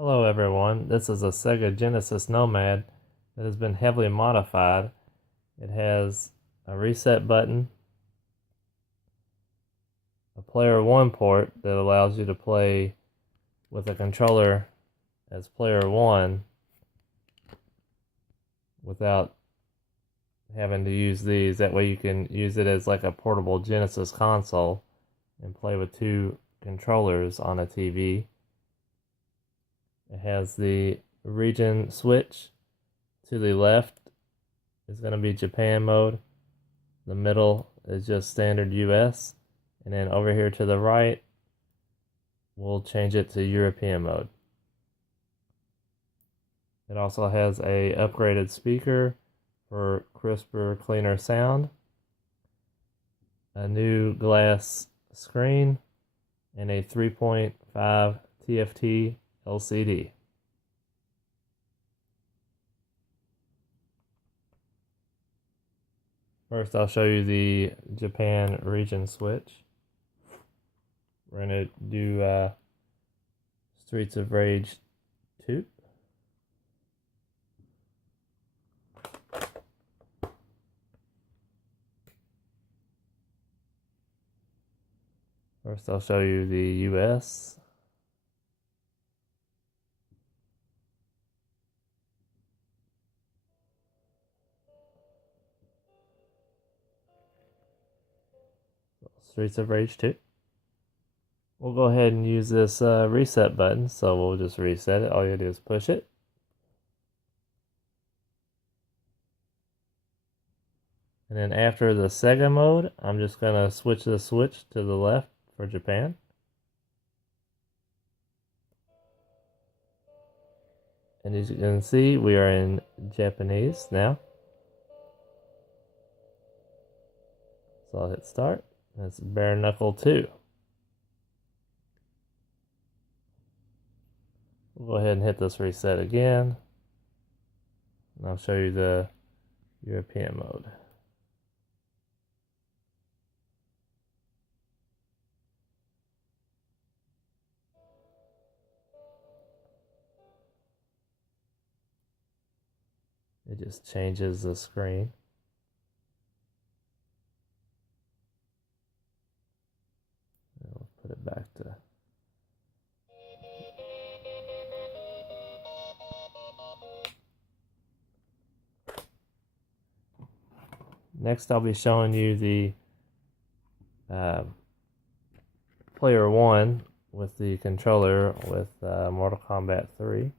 Hello everyone, this is a Sega Genesis Nomad that has been heavily modified. It has a reset button, a player 1 port that allows you to play with a controller as player 1 without having to use these. That way you can use it as like a portable Genesis console and play with two controllers on a TV. It has the region switch. To the left is going to be Japan mode. The middle is just standard US. And then over here to the right, we'll change it to European mode. It also has a upgraded speaker for crisper, cleaner sound, a new glass screen, and a 3.5 TFT LCD. First, I'll show you the Japan region switch. We're going to do Streets of Rage 2. First, I'll show you the US. Streets of Rage 2. We'll go ahead and use this reset button, so we'll just reset it. All you do is push it. And then after the Sega mode, I'm just going to switch the switch to the left for Japan. And as you can see, we are in Japanese now. So I'll hit start. That's Bare Knuckle 2. We'll go ahead and hit this reset again. And I'll show you the European mode. It just changes the screen. I'll put it back to... Next, I'll be showing you the player 1 with the controller with Mortal Kombat 3.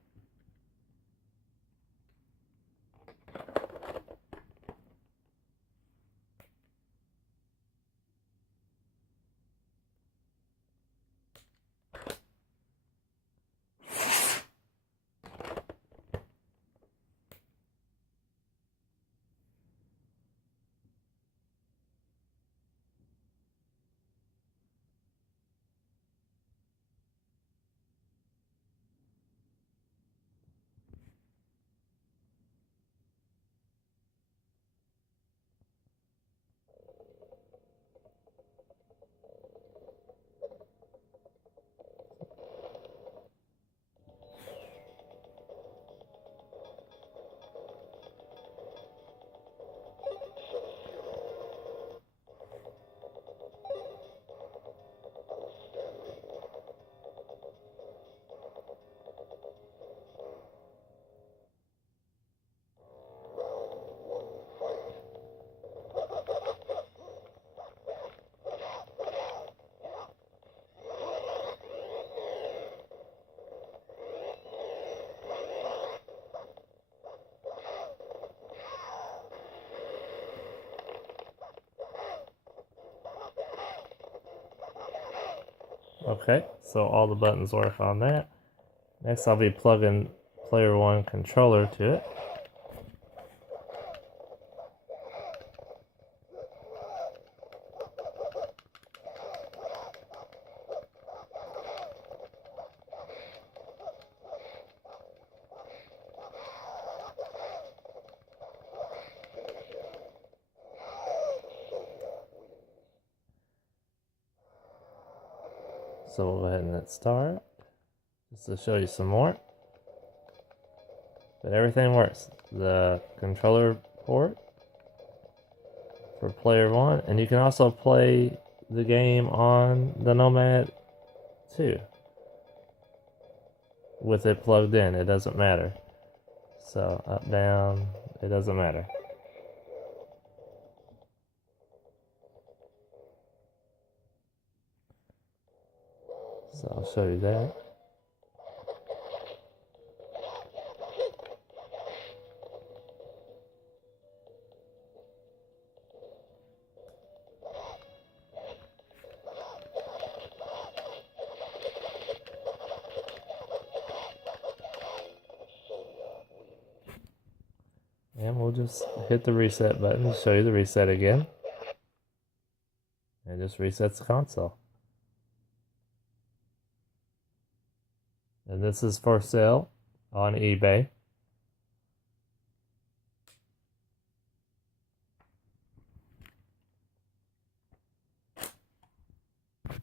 Okay, so all the buttons work on that. Next, I'll be plugging player 1 controller to it. So we'll go ahead and hit start, just to show you some more. But everything works. The controller port for player 1, and you can also play the game on the Nomad too. With it plugged in, it doesn't matter. So up, down, it doesn't matter. So I'll show you that. And we'll just hit the reset button to show you the reset again. And it just resets the console. And this is for sale on eBay.